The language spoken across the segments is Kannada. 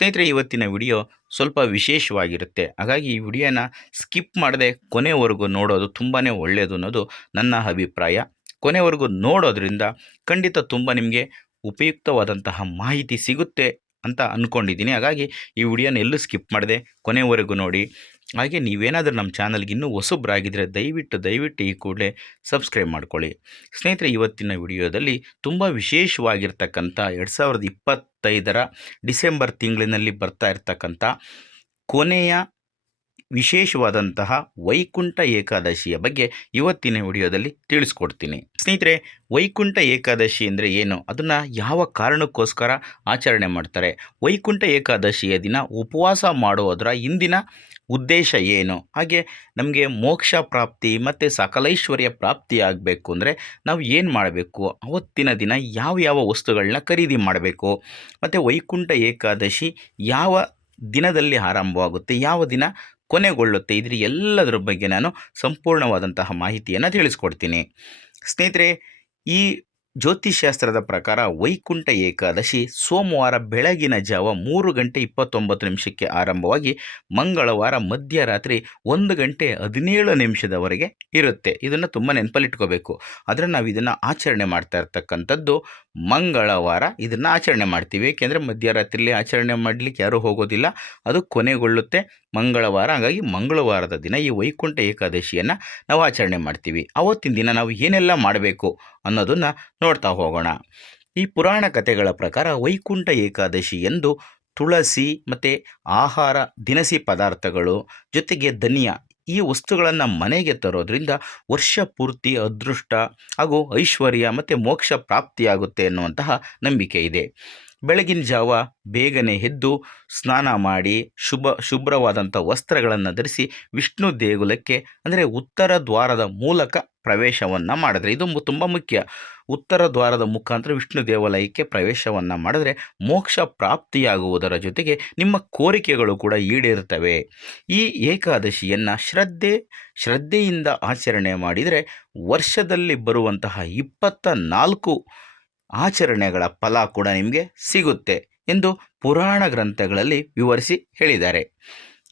ಸ್ನೇಹಿತರೆ, ಇವತ್ತಿನ ವಿಡಿಯೋ ಸ್ವಲ್ಪ ವಿಶೇಷವಾಗಿರುತ್ತೆ. ಹಾಗಾಗಿ ಈ ವಿಡಿಯೋನ ಸ್ಕಿಪ್ ಮಾಡದೆ ಕೊನೆವರೆಗೂ ನೋಡೋದು ತುಂಬಾ ಒಳ್ಳೆಯದು ಅನ್ನೋದು ನನ್ನ ಅಭಿಪ್ರಾಯ. ಕೊನೆವರೆಗೂ ನೋಡೋದ್ರಿಂದ ಖಂಡಿತ ತುಂಬ ನಿಮಗೆ ಉಪಯುಕ್ತವಾದಂತಹ ಮಾಹಿತಿ ಸಿಗುತ್ತೆ ಅಂತ ಅಂದ್ಕೊಂಡಿದ್ದೀನಿ ಹಾಗಾಗಿ ಈ ವಿಡಿಯೋನ ಎಲ್ಲೂ ಸ್ಕಿಪ್ ಮಾಡಿದೆ ಕೊನೆವರೆಗೂ ನೋಡಿ. ಹಾಗೆ ನೀವೇನಾದರೂ ನಮ್ಮ ಚಾನಲ್ಗೆ ಇನ್ನೂ ಹೊಸಬ್ರಾಗಿದ್ದರೆ ದಯವಿಟ್ಟು ದಯವಿಟ್ಟು ಈ ಕೂಡಲೇ ಸಬ್ಸ್ಕ್ರೈಬ್ ಮಾಡ್ಕೊಳ್ಳಿ. ಸ್ನೇಹಿತರೆ, ಇವತ್ತಿನ ವಿಡಿಯೋದಲ್ಲಿ ತುಂಬ ವಿಶೇಷವಾಗಿರ್ತಕ್ಕಂಥ ಎರಡು ಸಾವಿರದ ಇಪ್ಪತ್ತೈದರ ಡಿಸೆಂಬರ್ ತಿಂಗಳಿನಲ್ಲಿ ಬರ್ತಾ ಇರ್ತಕ್ಕಂಥ ಕೊನೆಯ ವಿಶೇಷವಾದಂತಹ ವೈಕುಂಠ ಏಕಾದಶಿಯ ಬಗ್ಗೆ ಇವತ್ತಿನ ವಿಡಿಯೋದಲ್ಲಿ ತಿಳಿಸ್ಕೊಡ್ತೀನಿ. ಸ್ನೇಹಿತರೆ, ವೈಕುಂಠ ಏಕಾದಶಿ ಅಂದರೆ ಏನು? ಅದನ್ನು ಯಾವ ಕಾರಣಕ್ಕೋಸ್ಕರ ಆಚರಣೆ ಮಾಡ್ತಾರೆ? ವೈಕುಂಠ ಏಕಾದಶಿಯ ದಿನ ಉಪವಾಸ ಮಾಡುವುದರ ಹಿಂದಿನ ಉದ್ದೇಶ ಏನು? ಹಾಗೆ ನಮಗೆ ಮೋಕ್ಷ ಪ್ರಾಪ್ತಿ ಮತ್ತು ಸಕಲೈಶ್ವರ್ಯ ಪ್ರಾಪ್ತಿ ಆಗಬೇಕು ಅಂದರೆ ನಾವು ಏನು ಮಾಡಬೇಕು? ಅವತ್ತಿನ ದಿನ ಯಾವ ಯಾವ ವಸ್ತುಗಳನ್ನ ಖರೀದಿ ಮಾಡಬೇಕು? ಮತ್ತು ವೈಕುಂಠ ಏಕಾದಶಿ ಯಾವ ದಿನದಲ್ಲಿ ಆರಂಭವಾಗುತ್ತೆ? ಯಾವ ದಿನ ಕೊನೆಗೊಳ್ಳುತ್ತೆ. ಇದ್ರ ಎಲ್ಲದರ ಬಗ್ಗೆ ನಾನು ಸಂಪೂರ್ಣವಾದಂತಹ ಮಾಹಿತಿಯನ್ನು ತಿಳಿಸ್ಕೊಡ್ತೀನಿ. ಸ್ನೇಹಿತರೆ ಈ ಜ್ಯೋತಿಷ್ಶಾಸ್ತ್ರದ ಪ್ರಕಾರ ವೈಕುಂಠ ಏಕಾದಶಿ ಸೋಮವಾರ ಬೆಳಗಿನ ಜಾವ ಮೂರು ಗಂಟೆ ಇಪ್ಪತ್ತೊಂಬತ್ತು ನಿಮಿಷಕ್ಕೆ ಆರಂಭವಾಗಿ ಮಂಗಳವಾರ ಮಧ್ಯರಾತ್ರಿ ಒಂದು ಗಂಟೆ ಹದಿನೇಳು ನಿಮಿಷದವರೆಗೆ ಇರುತ್ತೆ. ಇದನ್ನು ತುಂಬ ನೆನಪಲ್ಲಿಟ್ಕೋಬೇಕು. ಆದರೆ ನಾವು ಇದನ್ನು ಆಚರಣೆ ಮಾಡ್ತಾ ಇರ್ತಕ್ಕಂಥದ್ದು ಮಂಗಳವಾರ ಇದನ್ನು ಆಚರಣೆ ಮಾಡ್ತೀವಿ. ಏಕೆಂದರೆ ಮಧ್ಯರಾತ್ರಿಯಲ್ಲಿ ಆಚರಣೆ ಮಾಡಲಿಕ್ಕೆ ಯಾರೂ ಹೋಗೋದಿಲ್ಲ. ಅದು ಕೊನೆಗೊಳ್ಳುತ್ತೆ. ಮಂಗಳವಾರ, ಹಾಗಾಗಿ ಮಂಗಳವಾರದ ದಿನ ಈ ವೈಕುಂಠ ಏಕಾದಶಿಯನ್ನು ನಾವು ಆಚರಣೆ ಮಾಡ್ತೀವಿ. ಅವತ್ತಿನ ದಿನ ನಾವು ಏನೆಲ್ಲ ಮಾಡಬೇಕು? ಅನ್ನೋದನ್ನು ನೋಡ್ತಾ ಹೋಗೋಣ. ಈ ಪುರಾಣ ಕಥೆಗಳ ಪ್ರಕಾರ ವೈಕುಂಠ ಏಕಾದಶಿ ಎಂದು ತುಳಸಿ ಮತ್ತು ಆಹಾರ, ದಿನಸಿ ಪದಾರ್ಥಗಳು ಜೊತೆಗೆ ಧನಿಯಾ ಈ ವಸ್ತುಗಳನ್ನು ಮನೆಗೆ ತರೋದ್ರಿಂದ ವರ್ಷ ಪೂರ್ತಿ ಅದೃಷ್ಟ ಹಾಗೂ ಐಶ್ವರ್ಯ ಮತ್ತು ಮೋಕ್ಷ ಪ್ರಾಪ್ತಿಯಾಗುತ್ತೆ ಎನ್ನುವಂತಹ ನಂಬಿಕೆ ಇದೆ. ಬೆಳಗಿನ ಜಾವ ಬೇಗನೆ ಎದ್ದು ಸ್ನಾನ ಮಾಡಿ ಶುಭ ಶುಭ್ರವಾದಂಥ ವಸ್ತ್ರಗಳನ್ನು ಧರಿಸಿ ವಿಷ್ಣು ದೇಗುಲಕ್ಕೆ, ಅಂದರೆ ಉತ್ತರ ದ್ವಾರದ ಮೂಲಕ ಪ್ರವೇಶವನ್ನು ಮಾಡಿದ್ರೆ, ಇದು ತುಂಬ ಮುಖ್ಯ. ಉತ್ತರ ದ್ವಾರದ ಮುಖಾಂತರ ವಿಷ್ಣು ದೇವಾಲಯಕ್ಕೆ ಪ್ರವೇಶವನ್ನು ಮಾಡಿದ್ರೆ ಮೋಕ್ಷ ಪ್ರಾಪ್ತಿಯಾಗುವುದರ ಜೊತೆಗೆ ನಿಮ್ಮ ಕೋರಿಕೆಗಳು ಕೂಡ ಈಡೇರುತ್ತವೆ. ಈ ಏಕಾದಶಿಯನ್ನು ಶ್ರದ್ಧೆ, ಶ್ರದ್ಧೆಯಿಂದ ಆಚರಣೆ ಮಾಡಿದರೆ ವರ್ಷದಲ್ಲಿ ಬರುವಂತಹ ಇಪ್ಪತ್ತ ನಾಲ್ಕು ಆಚರಣೆಗಳ ಫಲ ಕೂಡ ನಿಮಗೆ ಸಿಗುತ್ತೆ ಎಂದು ಪುರಾಣ ಗ್ರಂಥಗಳಲ್ಲಿ ವಿವರಿಸಿ ಹೇಳಿದ್ದಾರೆ.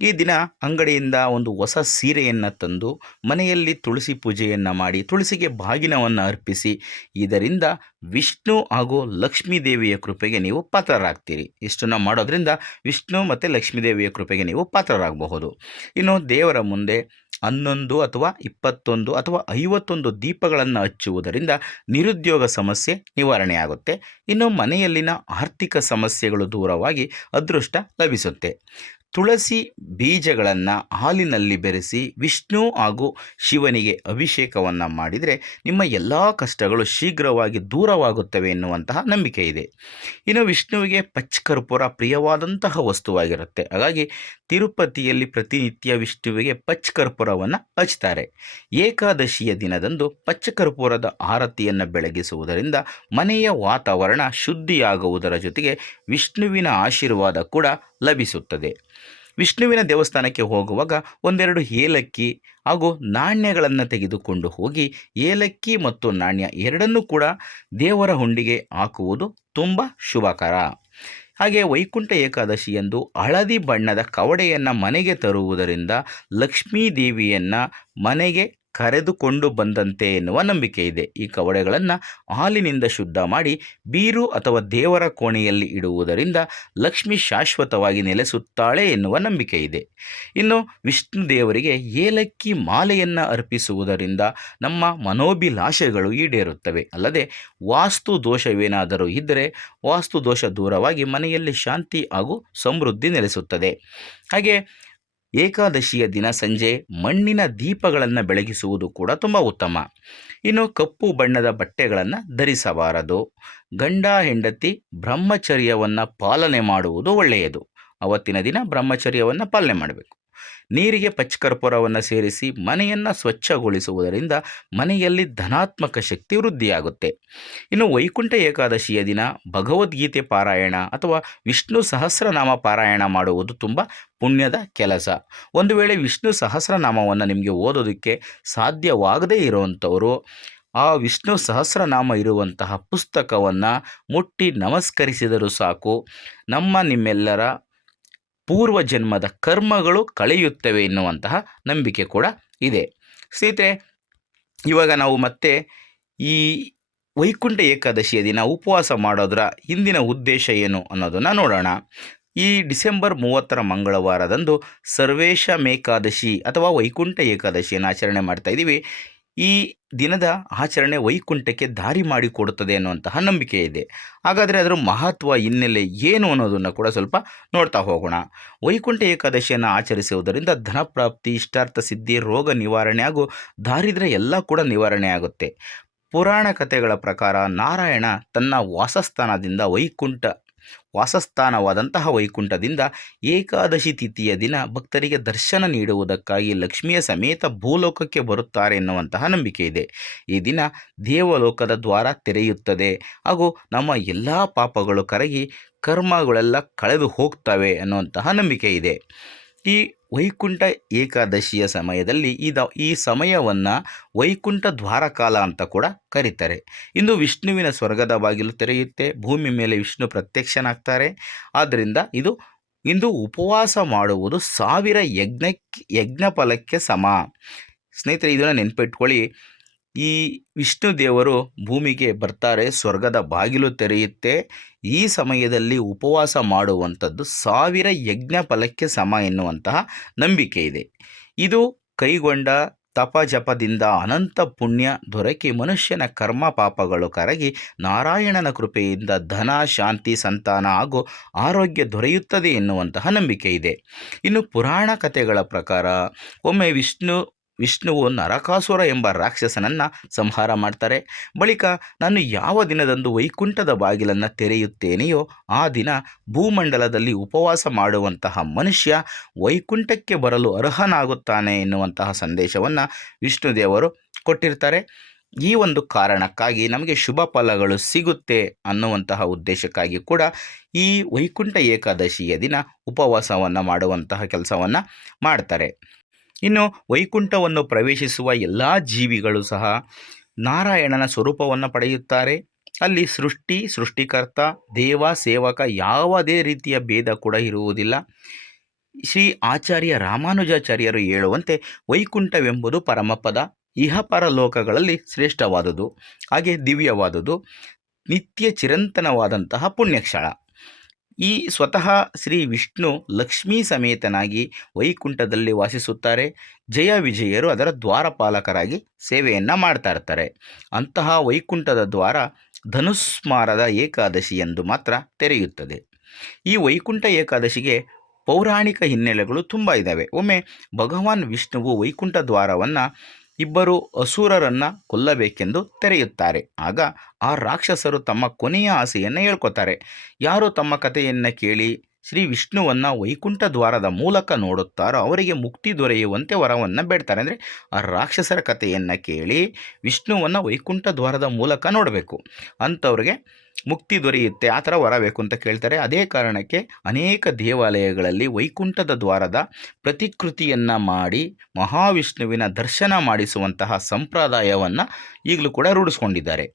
ಈ ದಿನ ಅಂಗಡಿಯಿಂದ ಒಂದು ಹೊಸ ಸೀರೆಯನ್ನು ತಂದು ಮನೆಯಲ್ಲಿ ತುಳಸಿ ಪೂಜೆಯನ್ನು ಮಾಡಿ ತುಳಸಿಗೆ ಬಾಗಿನವನ್ನು ಅರ್ಪಿಸಿ, ಇದರಿಂದ ವಿಷ್ಣು ಹಾಗೂ ಲಕ್ಷ್ಮೀ ದೇವಿಯ ಕೃಪೆಗೆ ನೀವು ಪಾತ್ರರಾಗ್ತೀರಿ. ಇಷ್ಟನ್ನು ಮಾಡೋದ್ರಿಂದ ವಿಷ್ಣು ಮತ್ತು ಲಕ್ಷ್ಮೀ ದೇವಿಯ ಕೃಪೆಗೆ ನೀವು ಪಾತ್ರರಾಗಬಹುದು. ಇನ್ನು ದೇವರ ಮುಂದೆ ಹನ್ನೊಂದು ಅಥವಾ ಇಪ್ಪತ್ತೊಂದು ಅಥವಾ ಐವತ್ತೊಂದು ದೀಪಗಳನ್ನು ಹಚ್ಚುವುದರಿಂದ ನಿರುದ್ಯೋಗ ಸಮಸ್ಯೆ ನಿವಾರಣೆಯಾಗುತ್ತೆ. ಇನ್ನು ಮನೆಯಲ್ಲಿನ ಆರ್ಥಿಕ ಸಮಸ್ಯೆಗಳು ದೂರವಾಗಿ ಅದೃಷ್ಟ ಲಭಿಸುತ್ತೆ. ತುಳಸಿ ಬೀಜಗಳನ್ನು ಹಾಲಿನಲ್ಲಿ ಬೆರೆಸಿ ವಿಷ್ಣು ಹಾಗೂ ಶಿವನಿಗೆ ಅಭಿಷೇಕವನ್ನು ಮಾಡಿದರೆ ನಿಮ್ಮ ಎಲ್ಲ ಕಷ್ಟಗಳು ಶೀಘ್ರವಾಗಿ ದೂರವಾಗುತ್ತವೆ ಎನ್ನುವಂತಹ ನಂಬಿಕೆ ಇದೆ. ಇನ್ನು ವಿಷ್ಣುವಿಗೆ ಪಚ್ಚಕರ್ಪೂರ ಪ್ರಿಯವಾದಂತಹ ವಸ್ತುವಾಗಿರುತ್ತೆ. ಹಾಗಾಗಿ ತಿರುಪತಿಯಲ್ಲಿ ಪ್ರತಿನಿತ್ಯ ವಿಷ್ಣುವಿಗೆ ಪಚ್ಕರ್ಪೂರವನ್ನು ಹಚ್ತಾರೆ. ಏಕಾದಶಿಯ ದಿನದಂದು ಪಚ್ಚಕರ್ಪೂರದ ಆರತಿಯನ್ನು ಬೆಳಗಿಸುವುದರಿಂದ ಮನೆಯ ವಾತಾವರಣ ಶುದ್ಧಿಯಾಗುವುದರ ಜೊತೆಗೆ ವಿಷ್ಣುವಿನ ಆಶೀರ್ವಾದ ಕೂಡ ಲಭಿಸುತ್ತದೆ. ವಿಷ್ಣುವಿನ ದೇವಸ್ಥಾನಕ್ಕೆ ಹೋಗುವಾಗ ಒಂದೆರಡು ಏಲಕ್ಕಿ ಹಾಗೂ ನಾಣ್ಯಗಳನ್ನು ತೆಗೆದುಕೊಂಡು ಹೋಗಿ ಏಲಕ್ಕಿ ಮತ್ತು ನಾಣ್ಯ ಎರಡನ್ನೂ ಕೂಡ ದೇವರ ಹುಂಡಿಗೆ ಹಾಕುವುದು ತುಂಬ ಶುಭಕರ. ಹಾಗೆ ವೈಕುಂಠ ಏಕಾದಶಿಯಂದು ಹಳದಿ ಬಣ್ಣದ ಕವಡೆಯನ್ನು ಮನೆಗೆ ತರುವುದರಿಂದ ಲಕ್ಷ್ಮೀ ದೇವಿಯನ್ನು ಮನೆಗೆ ಕರೆದುಕೊಂಡು ಬಂದಂತೆ ಎನ್ನುವ ನಂಬಿಕೆ ಇದೆ. ಈ ಕವಡೆಗಳನ್ನು ಹಾಲಿನಿಂದ ಶುದ್ಧ ಮಾಡಿ ಬೀರು ಅಥವಾ ದೇವರ ಕೋಣೆಯಲ್ಲಿ ಇಡುವುದರಿಂದ ಲಕ್ಷ್ಮಿ ಶಾಶ್ವತವಾಗಿ ನೆಲೆಸುತ್ತಾಳೆ ಎನ್ನುವ ನಂಬಿಕೆ ಇದೆ. ಇನ್ನು ವಿಷ್ಣು ದೇವರಿಗೆ ಏಲಕ್ಕಿ ಮಾಲೆಯನ್ನು ಅರ್ಪಿಸುವುದರಿಂದ ನಮ್ಮ ಮನೋಭಿಲಾಷೆಗಳು ಈಡೇರುತ್ತವೆ. ಅಲ್ಲದೆ ವಾಸ್ತು ದೋಷವೇನಾದರೂ ಇದ್ದರೆ ವಾಸ್ತು ದೋಷ ದೂರವಾಗಿ ಮನೆಯಲ್ಲಿ ಶಾಂತಿ ಹಾಗೂ ಸಮೃದ್ಧಿ ನೆಲೆಸುತ್ತದೆ. ಹಾಗೆ ಏಕಾದಶಿಯ ದಿನ ಸಂಜೆ ಮಣ್ಣಿನ ದೀಪಗಳನ್ನು ಬೆಳಗಿಸುವುದು ಕೂಡ ತುಂಬ ಉತ್ತಮ. ಇನ್ನು ಕಪ್ಪು ಬಣ್ಣದ ಬಟ್ಟೆಗಳನ್ನು ಧರಿಸಬಾರದು. ಗಂಡ, ಹೆಂಡತಿ ಬ್ರಹ್ಮಚರ್ಯವನ್ನು ಪಾಲನೆ ಮಾಡುವುದು ಒಳ್ಳೆಯದು. ಅವತ್ತಿನ ದಿನ ಬ್ರಹ್ಮಚರ್ಯವನ್ನು ಪಾಲನೆ ಮಾಡಬೇಕು. ನೀರಿಗೆ ಪಚ್ಕರ್ಪೂರವನ್ನು ಸೇರಿಸಿ ಮನೆಯನ್ನು ಸ್ವಚ್ಛಗೊಳಿಸುವುದರಿಂದ ಮನೆಯಲ್ಲಿ ಧನಾತ್ಮಕ ಶಕ್ತಿ ವೃದ್ಧಿಯಾಗುತ್ತೆ. ಇನ್ನು ವೈಕುಂಠ ಏಕಾದಶಿಯ ದಿನ ಭಗವದ್ಗೀತೆ ಪಾರಾಯಣ ಅಥವಾ ವಿಷ್ಣು ಸಹಸ್ರನಾಮ ಪಾರಾಯಣ ಮಾಡುವುದು ತುಂಬ ಪುಣ್ಯದ ಕೆಲಸ. ಒಂದು ವೇಳೆ ವಿಷ್ಣು ಸಹಸ್ರನಾಮವನ್ನು ನಿಮಗೆ ಓದೋದಕ್ಕೆ ಸಾಧ್ಯವಾಗದೇ ಇರುವಂಥವರು, ಆ ವಿಷ್ಣು ಸಹಸ್ರನಾಮ ಇರುವಂತಹ ಪುಸ್ತಕವನ್ನು ಮುಟ್ಟಿ ನಮಸ್ಕರಿಸಿದರೂ ಸಾಕು. ನಮ್ಮ ನಿಮ್ಮೆಲ್ಲರ ಪೂರ್ವ ಜನ್ಮದ ಕರ್ಮಗಳು ಕಳೆಯುತ್ತವೆ ಎನ್ನುವಂತಹ ನಂಬಿಕೆ ಕೂಡ ಇದೆ. ಸೀತೆ ಇವಾಗ ನಾವು ಮತ್ತೆ ಈ ವೈಕುಂಠ ಏಕಾದಶಿಯ ದಿನ ಉಪವಾಸ ಮಾಡೋದರ ಹಿಂದಿನ ಉದ್ದೇಶ ಏನು ಅನ್ನೋದನ್ನು ನೋಡೋಣ. ಈ ಡಿಸೆಂಬರ್ ಮೂವತ್ತರ ಮಂಗಳವಾರದಂದು ಸರ್ವೇಶಮೇಕಾದಶಿ ಅಥವಾ ವೈಕುಂಠ ಏಕಾದಶಿಯನ್ನು ಆಚರಣೆ ಮಾಡ್ತಾ ಇದ್ದೀವಿ ಈ ದಿನದ ಆಚರಣೆ ವೈಕುಂಠಕ್ಕೆ ದಾರಿ ಮಾಡಿಕೊಡುತ್ತದೆ ಅನ್ನುವಂತಹ ನಂಬಿಕೆ ಇದೆ. ಹಾಗಾದರೆ ಅದರ ಮಹತ್ವ, ಹಿನ್ನೆಲೆ ಏನು ಅನ್ನೋದನ್ನು ಕೂಡ ಸ್ವಲ್ಪ ನೋಡ್ತಾ ಹೋಗೋಣ. ವೈಕುಂಠ ಏಕಾದಶಿಯನ್ನು ಆಚರಿಸುವುದರಿಂದ ಧನಪ್ರಾಪ್ತಿ ಇಷ್ಟಾರ್ಥ ಸಿದ್ಧಿ, ರೋಗ ನಿವಾರಣೆ ಹಾಗೂ ದಾರಿದ್ರ್ಯ ಎಲ್ಲ ಕೂಡ ನಿವಾರಣೆ ಆಗುತ್ತೆ. ಪುರಾಣ ಕಥೆಗಳ ಪ್ರಕಾರ ನಾರಾಯಣ ತನ್ನ ವಾಸಸ್ಥಾನದಿಂದ ವೈಕುಂಠ ವಾಸಸ್ಥಾನವಾದಂತಹ ವೈಕುಂಠದಿಂದ ಏಕಾದಶಿ ತಿಥಿಯ ದಿನ ಭಕ್ತರಿಗೆ ದರ್ಶನ ನೀಡುವುದಕ್ಕಾಗಿ ಲಕ್ಷ್ಮಿಯ ಸಮೇತ ಭೂಲೋಕಕ್ಕೆ ಬರುತ್ತಾರೆ ಎನ್ನುವಂತಹ ನಂಬಿಕೆ ಇದೆ. ಈ ದಿನ ದೇವಲೋಕದ ದ್ವಾರ ತೆರೆಯುತ್ತದೆ. ಹಾಗೂ ನಮ್ಮ ಎಲ್ಲ ಪಾಪಗಳು ಕರಗಿ ಕರ್ಮಗಳೆಲ್ಲ ಕಳೆದು ಹೋಗ್ತವೆ ಅನ್ನುವಂತಹ ನಂಬಿಕೆ ಇದೆ. ಈ ವೈಕುಂಠ ಏಕಾದಶಿಯ ಸಮಯದಲ್ಲಿ ಇದ, ಈ ಸಮಯವನ್ನು ವೈಕುಂಠ ದ್ವಾರಕಾಲ ಅಂತ ಕೂಡ ಕರೀತಾರೆ. ಇಂದು ವಿಷ್ಣುವಿನ ಸ್ವರ್ಗದ ಬಾಗಿಲು ತೆರೆಯುತ್ತೆ, ಭೂಮಿ ಮೇಲೆ ವಿಷ್ಣು ಪ್ರತ್ಯಕ್ಷನಾಗ್ತಾರೆ. ಆದ್ದರಿಂದ ಇದು ಇಂದು ಉಪವಾಸ ಮಾಡುವುದು ಸಾವಿರ ಯಜ್ಞಕ್ಕೆ ಯಜ್ಞ ಫಲಕ್ಕೆ ಸಮ. ಸ್ನೇಹಿತರೆ, ಇದನ್ನು ನೆನ್ಪಿಟ್ಕೊಳ್ಳಿ. ಈ ವಿಷ್ಣು ದೇವರು ಭೂಮಿಗೆ ಬರ್ತಾರೆ, ಸ್ವರ್ಗದ ಬಾಗಿಲು ತೆರೆಯುತ್ತೆ. ಈ ಸಮಯದಲ್ಲಿ ಉಪವಾಸ ಮಾಡುವಂಥದ್ದು ಸಾವಿರ ಯಜ್ಞ ಫಲಕ್ಕೆ ಸಮ ಎನ್ನುವಂತಹ ನಂಬಿಕೆ ಇದೆ. ಇದು ಕೈಗೊಂಡ ತಪ ಜಪದಿಂದ ಅನಂತ ಪುಣ್ಯ ದೊರಕಿ ಮನುಷ್ಯನ ಕರ್ಮ ಪಾಪಗಳು ಕರಗಿ ನಾರಾಯಣನ ಕೃಪೆಯಿಂದ ಧನ, ಶಾಂತಿ, ಸಂತಾನ ಹಾಗೂ ಆರೋಗ್ಯ ದೊರೆಯುತ್ತದೆ ಎನ್ನುವಂತಹ ನಂಬಿಕೆ ಇದೆ. ಇನ್ನು ಪುರಾಣ ಕಥೆಗಳ ಪ್ರಕಾರ ಒಮ್ಮೆ ವಿಷ್ಣು ವಿಷ್ಣುವು ನರಕಾಸುರ ಎಂಬ ರಾಕ್ಷಸನನ್ನು ಸಂಹಾರ ಮಾಡ್ತಾರೆ. ಬಳಿಕ ನಾನು ಯಾವ ದಿನದಂದು ವೈಕುಂಠದ ಬಾಗಿಲನ್ನು ತೆರೆಯುತ್ತೇನೆಯೋ ಆ ದಿನ ಭೂಮಂಡಲದಲ್ಲಿ ಉಪವಾಸ ಮಾಡುವಂತಹ ಮನುಷ್ಯ ವೈಕುಂಠಕ್ಕೆ ಬರಲು ಅರ್ಹನಾಗುತ್ತಾನೆ ಎನ್ನುವಂತಹ ಸಂದೇಶವನ್ನು ವಿಷ್ಣುದೇವರು ಕೊಟ್ಟಿರ್ತಾರೆ. ಈ ಒಂದು ಕಾರಣಕ್ಕಾಗಿ ನಮಗೆ ಶುಭ ಫಲಗಳು ಸಿಗುತ್ತೆ ಅನ್ನುವಂತಹ ಉದ್ದೇಶಕ್ಕಾಗಿ ಕೂಡ ಈ ವೈಕುಂಠ ಏಕಾದಶಿಯ ದಿನ ಉಪವಾಸವನ್ನು ಮಾಡುವಂತಹ ಕೆಲಸವನ್ನು ಮಾಡ್ತಾರೆ. ಇನ್ನು ವೈಕುಂಠವನ್ನು ಪ್ರವೇಶಿಸುವ ಎಲ್ಲ ಜೀವಿಗಳು ಸಹ ನಾರಾಯಣನ ಸ್ವರೂಪವನ್ನು ಪಡೆಯುತ್ತಾರೆ. ಅಲ್ಲಿ ಸೃಷ್ಟಿ, ಸೃಷ್ಟಿಕರ್ತ, ದೇವ, ಸೇವಕ ಯಾವುದೇ ರೀತಿಯ ಭೇದ ಕೂಡ ಇರುವುದಿಲ್ಲ. ಶ್ರೀ ಆಚಾರ್ಯ ರಾಮಾನುಜಾಚಾರ್ಯರು ಹೇಳುವಂತೆ ವೈಕುಂಠವೆಂಬುದು ಪರಮಪದ ಇಹಪರ ಲೋಕಗಳಲ್ಲಿ ಶ್ರೇಷ್ಠವಾದುದು, ಹಾಗೆ ದಿವ್ಯವಾದುದು, ನಿತ್ಯ ಚಿರಂತನವಾದಂತಹ ಪುಣ್ಯಕ್ಷಳ ಈ ಸ್ವತಃ ಶ್ರೀ ವಿಷ್ಣು ಲಕ್ಷ್ಮೀ ಸಮೇತನಾಗಿ ವೈಕುಂಠದಲ್ಲಿ ವಾಸಿಸುತ್ತಾರೆ. ಜಯ ವಿಜಯರು ಅದರ ದ್ವಾರಪಾಲಕರಾಗಿ ಸೇವೆಯನ್ನು ಮಾಡ್ತಾ ಇರ್ತಾರೆ. ಅಂತಹ ವೈಕುಂಠದ ದ್ವಾರ ಧನುಸ್ಮಾರದ ಏಕಾದಶಿ ಎಂದು ಮಾತ್ರ ತೆರೆಯುತ್ತದೆ. ಈ ವೈಕುಂಠ ಏಕಾದಶಿಗೆ ಪೌರಾಣಿಕ ಹಿನ್ನೆಲೆಗಳು ತುಂಬ ಇದ್ದಾವೆ ಒಮ್ಮೆ ಭಗವಾನ್ ವಿಷ್ಣುವು ವೈಕುಂಠ ದ್ವಾರವನ್ನು ಇಬ್ಬರು ಅಸುರರನ್ನು ಕೊಲ್ಲಬೇಕೆಂದು ತೆರೆಯುತ್ತಾರೆ. ಆಗ ಆ ರಾಕ್ಷಸರು ತಮ್ಮ ಕೊನೆಯ ಆಸೆಯನ್ನು ಹೇಳ್ಕೊತಾರೆ. ಯಾರು ತಮ್ಮ ಕಥೆಯನ್ನು ಕೇಳಿ ಶ್ರೀ ವಿಷ್ಣುವನ್ನು ವೈಕುಂಠ ದ್ವಾರದ ಮೂಲಕ ನೋಡುತ್ತಾರೋ ಅವರಿಗೆ ಮುಕ್ತಿ ದೊರೆಯುವಂತೆ ವರವನ್ನು ಬೇಡ್ತಾರೆ. ಅಂದರೆ ಆ ರಾಕ್ಷಸರ ಕಥೆಯನ್ನು ಕೇಳಿ ವಿಷ್ಣುವನ್ನು ವೈಕುಂಠ ದ್ವಾರದ ಮೂಲಕ ನೋಡಬೇಕು. ಅಂಥವ್ರಿಗೆ ಮುಕ್ತಿ ದೊರೆಯುತ್ತೆ, ಆ ಥರ ವರ ಬೇಕು ಅಂತ ಕೇಳ್ತಾರೆ. ಅದೇ ಕಾರಣಕ್ಕೆ ಅನೇಕ ದೇವಾಲಯಗಳಲ್ಲಿ ವೈಕುಂಠದ ದ್ವಾರದ ಪ್ರತಿಕೃತಿಯನ್ನು ಮಾಡಿ, ಮಹಾವಿಷ್ಣುವಿನ ದರ್ಶನ ಮಾಡಿಸುವಂತಹ ಸಂಪ್ರದಾಯವನ್ನು ಈಗಲೂ ಕೂಡ ರೂಢಿಸ್ಕೊಂಡಿದ್ದಾರೆ.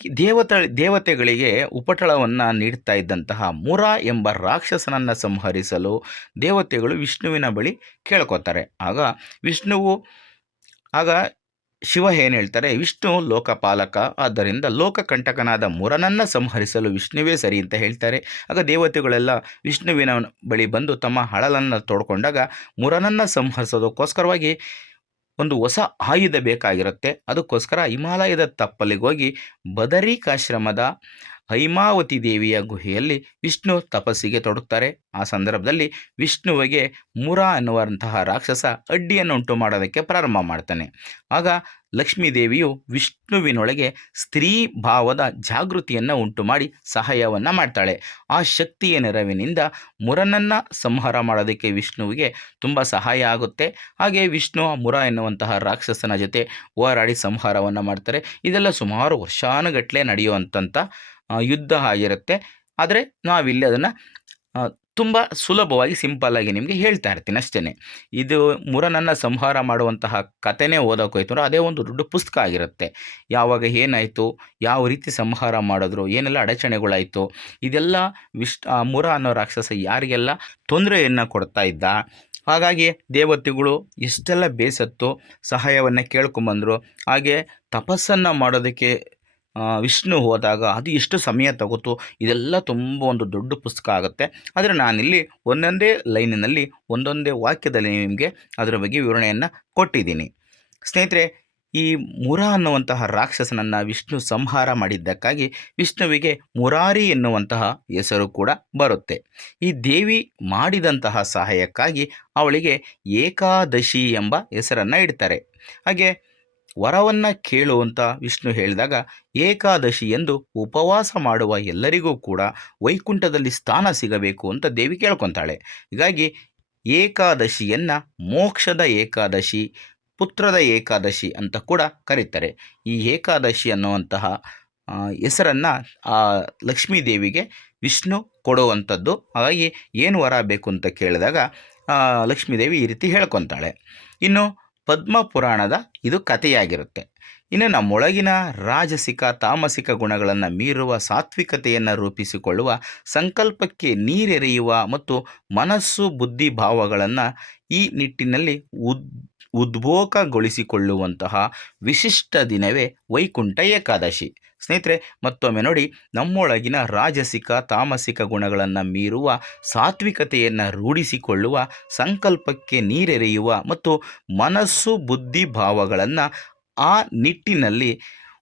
ದೇವತ, ದೇವತೆಗಳಿಗೆ ಉಪಟಳವನ್ನು ನೀಡ್ತಾ ಇದ್ದಂತಹ ಮುರ ಎಂಬ ರಾಕ್ಷಸನನ್ನು ಸಂಹರಿಸಲು ದೇವತೆಗಳು ವಿಷ್ಣುವಿನ ಬಳಿ ಕೇಳ್ಕೊತಾರೆ. ಆಗ ವಿಷ್ಣುವು, ಆಗ ಶಿವ ಏನು ಹೇಳ್ತಾರೆ, ವಿಷ್ಣು ಲೋಕಪಾಲಕ, ಆದ್ದರಿಂದ ಲೋಕಕಂಟಕನಾದ ಮುರನನ್ನು ಸಂಹರಿಸಲು ವಿಷ್ಣುವೇ ಸರಿ ಅಂತ ಹೇಳ್ತಾರೆ. ಆಗ ದೇವತೆಗಳೆಲ್ಲ ವಿಷ್ಣುವಿನ ಬಳಿ ಬಂದು ತಮ್ಮ ಹಳಲನ್ನು ತೋಡ್ಕೊಂಡಾಗ ಮುರನನ್ನು ಸಂಹರಿಸೋದಕ್ಕೋಸ್ಕರವಾಗಿ ಒಂದು ಹೊಸ ಆಯುಧ ಬೇಕಾಗಿರುತ್ತೆ. ಅದಕ್ಕೋಸ್ಕರ ಹಿಮಾಲಯದ ತಪ್ಪಲಿಗೆ ಹೋಗಿ ಬದರಿಕಾಶ್ರಮದ ಹೈಮಾವತಿ ದೇವಿಯ ಗುಹೆಯಲ್ಲಿ ವಿಷ್ಣು ತಪಸ್ಸಿಗೆ ತೊಡಗ್ತಾರೆ. ಆ ಸಂದರ್ಭದಲ್ಲಿ ವಿಷ್ಣುವಿಗೆ ಮುರ ಎನ್ನುವಂತಹ ರಾಕ್ಷಸ ಅಡ್ಡಿಯನ್ನು ಉಂಟು ಮಾಡೋದಕ್ಕೆ ಪ್ರಾರಂಭ ಮಾಡ್ತಾನೆ. ಆಗ ಲಕ್ಷ್ಮೀ ದೇವಿಯು ವಿಷ್ಣುವಿನೊಳಗೆ ಸ್ತ್ರೀ ಭಾವದ ಜಾಗೃತಿಯನ್ನು ಉಂಟು ಮಾಡಿ ಸಹಾಯವನ್ನು ಮಾಡ್ತಾಳೆ. ಆ ಶಕ್ತಿಯ ನೆರವಿನಿಂದ ಮುರನನ್ನು ಸಂಹಾರ ಮಾಡೋದಕ್ಕೆ ವಿಷ್ಣುವಿಗೆ ತುಂಬ ಸಹಾಯ ಆಗುತ್ತೆ. ಹಾಗೆ ವಿಷ್ಣು ಮುರ ಎನ್ನುವಂತಹ ರಾಕ್ಷಸನ ಜೊತೆ ಹೋರಾಡಿ ಸಂಹಾರವನ್ನು ಮಾಡ್ತಾರೆ. ಇದೆಲ್ಲ ಸುಮಾರು ವರ್ಷಾನುಗಟ್ಟಲೆ ನಡೆಯುವಂಥ ಯುದ್ಧ ಆಗಿರುತ್ತೆ. ಆದರೆ ನಾವಿಲ್ಲಿ ಅದನ್ನು ತುಂಬ ಸುಲಭವಾಗಿ ಸಿಂಪಲ್ಲಾಗಿ ನಿಮಗೆ ಹೇಳ್ತಾ ಇರ್ತೀನಿ ಅಷ್ಟೇ ಇದು ಮುರನನ್ನು ಸಂಹಾರ ಮಾಡುವಂತಹ ಕಥೆನೇ ಓದೋಕೆ ಹೋಯ್ತು ಅಂದ್ರೆ ಅದೇ ಒಂದು ದೊಡ್ಡ ಪುಸ್ತಕ ಆಗಿರುತ್ತೆ. ಯಾವಾಗ ಏನಾಯಿತು, ಯಾವ ರೀತಿ ಸಂಹಾರ ಮಾಡಿದ್ರು, ಏನೆಲ್ಲ ಅಡಚಣೆಗಳಾಯಿತು, ಇದೆಲ್ಲ ವಿಶ್ ಮುರ ಅನ್ನೋ ರಾಕ್ಷಸ ಯಾರಿಗೆಲ್ಲ ತೊಂದರೆಯನ್ನು ಕೊಡ್ತಾ ಇದ್ದ? ಹಾಗಾಗಿ ದೇವತೆಗಳು ಎಷ್ಟೆಲ್ಲ ಬೇಸತ್ತು, ಸಹಾಯವನ್ನು ಕೇಳ್ಕೊಂಬಂದರು. ಹಾಗೆ ತಪಸ್ಸನ್ನು ಮಾಡೋದಕ್ಕೆ ವಿಷ್ಣು ಹೋದಾಗ ಅದು ಎಷ್ಟು ಸಮಯ ತಗೋತು ಇದೆಲ್ಲ ತುಂಬ ಒಂದು ದೊಡ್ಡ ಪುಸ್ತಕ ಆಗುತ್ತೆ. ಆದರೆ ನಾನಿಲ್ಲಿ ಒಂದೊಂದೇ ಲೈನಿನಲ್ಲಿ ಒಂದೊಂದೇ ವಾಕ್ಯದಲ್ಲಿ ನಿಮಗೆ ಅದರ ಬಗ್ಗೆ ವಿವರಣೆಯನ್ನು ಕೊಟ್ಟಿದ್ದೀನಿ. ಸ್ನೇಹಿತರೆ, ಈ ಮುರ ಅನ್ನುವಂತಹ ರಾಕ್ಷಸನನ್ನು ವಿಷ್ಣು ಸಂಹಾರ ಮಾಡಿದ್ದಕ್ಕಾಗಿ ವಿಷ್ಣುವಿಗೆ ಮುರಾರಿ ಎನ್ನುವಂತಹ ಹೆಸರು ಕೂಡ ಬರುತ್ತೆ. ಈ ದೇವಿ ಮಾಡಿದಂತಹ ಸಹಾಯಕ್ಕಾಗಿ ಅವಳಿಗೆ ಏಕಾದಶಿ ಎಂಬ ಹೆಸರನ್ನು ಇಡ್ತಾರೆ. ಹಾಗೆ ವರವನ್ನು ಕೇಳುವಂತ ವಿಷ್ಣು ಹೇಳಿದಾಗ, ಏಕಾದಶಿ ಎಂದು ಉಪವಾಸ ಮಾಡುವ ಎಲ್ಲರಿಗೂ ಕೂಡ ವೈಕುಂಠದಲ್ಲಿ ಸ್ಥಾನ ಸಿಗಬೇಕು ಅಂತ ದೇವಿ ಕೇಳ್ಕೊತಾಳೆ. ಹೀಗಾಗಿ ಏಕಾದಶಿಯನ್ನು ಮೋಕ್ಷದ ಏಕಾದಶಿ, ಪುತ್ರದ ಏಕಾದಶಿ ಅಂತ ಕೂಡ ಕರೀತಾರೆ. ಈ ಏಕಾದಶಿ ಅನ್ನುವಂತಹ ಹೆಸರನ್ನು ಆ ಲಕ್ಷ್ಮೀ ದೇವಿಗೆ ವಿಷ್ಣು ಕೊಡುವಂಥದ್ದು. ಹಾಗಾಗಿ ಏನು ವರ ಬೇಕು ಅಂತ ಕೇಳಿದಾಗ ಲಕ್ಷ್ಮೀದೇವಿ ಈ ರೀತಿ ಹೇಳ್ಕೊತಾಳೆ. ಇನ್ನು ಪದ್ಮ ಪುರಾಣದ ಇದು ಕಥೆಯಾಗಿರುತ್ತೆ. ಇನ್ನು ನಮ್ಮೊಳಗಿನ ರಾಜಸಿಕ, ತಾಮಸಿಕ ಗುಣಗಳನ್ನು ಮೀರುವ ಸಾತ್ವಿಕತೆಯನ್ನು ರೂಪಿಸಿಕೊಳ್ಳುವ, ಸಂಕಲ್ಪಕ್ಕೆ ನೀರೆರೆಯುವ ಮತ್ತು ಮನಸ್ಸು ಬುದ್ಧಿ ಭಾವಗಳನ್ನು ಈ ನಿಟ್ಟಿನಲ್ಲಿ ಉದ್ ಉದ್ಭೋಗಗೊಳಿಸಿಕೊಳ್ಳುವಂತಹ ವಿಶಿಷ್ಟ ದಿನವೇ ವೈಕುಂಠ ಏಕಾದಶಿ. ಸ್ನೇಹಿತರೆ, ಮತ್ತೊಮ್ಮೆ ನೋಡಿ, ನಮ್ಮೊಳಗಿನ ರಾಜಸಿಕ, ತಾಮಸಿಕ ಗುಣಗಳನ್ನು ಮೀರುವ, ಸಾತ್ವಿಕತೆಯನ್ನು ರೂಢಿಸಿಕೊಳ್ಳುವ, ಸಂಕಲ್ಪಕ್ಕೆ ನೀರೆರೆಯುವ ಮತ್ತು ಮನಸ್ಸು ಬುದ್ಧಿ ಭಾವಗಳನ್ನು ಆ ನಿಟ್ಟಿನಲ್ಲಿ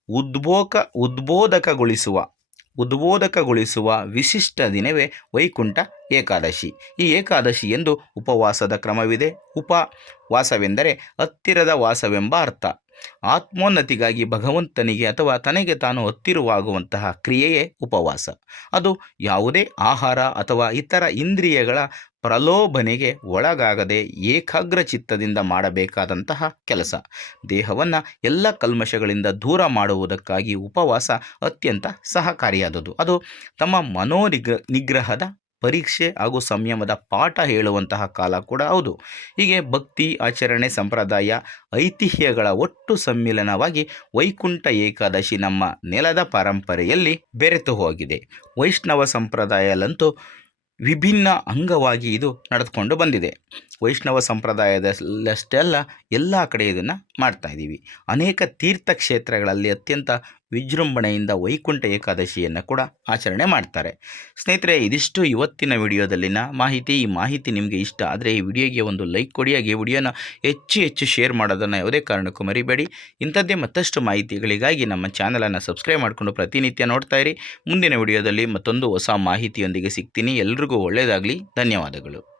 ಉದ್ಭೋಕ, ಉದ್ಬೋಧಕಗೊಳಿಸುವ ಉದ್ಬೋಧಕಗೊಳಿಸುವ ವಿಶಿಷ್ಟ ದಿನವೇ ವೈಕುಂಠ ಏಕಾದಶಿ. ಈ ಏಕಾದಶಿ ಎಂದು ಉಪವಾಸದ ಕ್ರಮವಿದೆ. ಉಪವಾಸವೆಂದರೆ ಹತ್ತಿರದ ವಾಸವೆಂಬ ಅರ್ಥ. ಆತ್ಮೋನ್ನತಿಗಾಗಿ ಭಗವಂತನಿಗೆ ಅಥವಾ ತನಗೆ ತಾನು ಹತ್ತಿರವಾಗುವಂತಹ ಕ್ರಿಯೆಯೇ ಉಪವಾಸ. ಅದು ಯಾವುದೇ ಆಹಾರ ಅಥವಾ ಇತರ ಇಂದ್ರಿಯಗಳ ಪ್ರಲೋಭನೆಗೆ ಒಳಗಾಗದೆ ಏಕಾಗ್ರ ಚಿತ್ತದಿಂದ ಮಾಡಬೇಕಾದಂತಹ ಕೆಲಸ. ದೇಹವನ್ನು ಎಲ್ಲ ಕಲ್ಮಶಗಳಿಂದ ದೂರ ಮಾಡುವುದಕ್ಕಾಗಿ ಉಪವಾಸ ಅತ್ಯಂತ ಸಹಕಾರಿಯಾದದು ಅದು ತಮ್ಮ ಮನೋನಿಗ್ರ, ನಿಗ್ರಹದ ಪರೀಕ್ಷೆ ಹಾಗೂ ಸಂಯಮದ ಪಾಠ ಹೇಳುವಂತಹ ಕಾಲ ಕೂಡ ಹೌದು. ಹೀಗೆ ಭಕ್ತಿ, ಆಚರಣೆ, ಸಂಪ್ರದಾಯ, ಐತಿಹ್ಯಗಳ ಒಟ್ಟು ಸಮ್ಮಿಲನವಾಗಿ ವೈಕುಂಠ ಏಕಾದಶಿ ನಮ್ಮ ನೆಲದ ಪರಂಪರೆಯಲ್ಲಿ ಬೆರೆತು ಹೋಗಿದೆ. ವೈಷ್ಣವ ಸಂಪ್ರದಾಯಲ್ಲಂತೂ ವಿಭಿನ್ನ ಅಂಗವಾಗಿ ಇದು ನಡೆದುಕೊಂಡು ಬಂದಿದೆ. ವೈಷ್ಣವ ಸಂಪ್ರದಾಯದಲ್ಲಷ್ಟೆಲ್ಲ ಎಲ್ಲ ಕಡೆ ಇದನ್ನು ಮಾಡ್ತಾ ಇದ್ದೀವಿ. ಅನೇಕ ತೀರ್ಥಕ್ಷೇತ್ರಗಳಲ್ಲಿ ಅತ್ಯಂತ ವಿಜೃಂಭಣೆಯಿಂದ ವೈಕುಂಠ ಏಕಾದಶಿಯನ್ನು ಕೂಡ ಆಚರಣೆ ಮಾಡ್ತಾರೆ. ಸ್ನೇಹಿತರೆ, ಇದಿಷ್ಟು ಇವತ್ತಿನ ವಿಡಿಯೋದಲ್ಲಿನ ಮಾಹಿತಿ. ಈ ಮಾಹಿತಿ ನಿಮಗೆ ಇಷ್ಟ ಆದರೆ ಈ ವಿಡಿಯೋಗೆ ಒಂದು ಲೈಕ್ ಕೊಡಿ. ಹಾಗೆ ವಿಡಿಯೋನ ಹೆಚ್ಚು ಹೆಚ್ಚು ಶೇರ್ ಮಾಡೋದನ್ನು ಯಾವುದೇ ಕಾರಣಕ್ಕೂ ಮರಿಬೇಡಿ. ಇಂಥದ್ದೇ ಮತ್ತಷ್ಟು ಮಾಹಿತಿಗಳಿಗಾಗಿ ನಮ್ಮ ಚಾನಲನ್ನು ಸಬ್ಸ್ಕ್ರೈಬ್ ಮಾಡಿಕೊಂಡು ಪ್ರತಿನಿತ್ಯ ನೋಡ್ತಾ ಇರಿ. ಮುಂದಿನ ವಿಡಿಯೋದಲ್ಲಿ ಮತ್ತೊಂದು ಹೊಸ ಮಾಹಿತಿಯೊಂದಿಗೆ ಸಿಗ್ತೀನಿ. ಎಲ್ರಿಗೂ ಒಳ್ಳೆಯದಾಗಲಿ ಧನ್ಯವಾದಗಳು.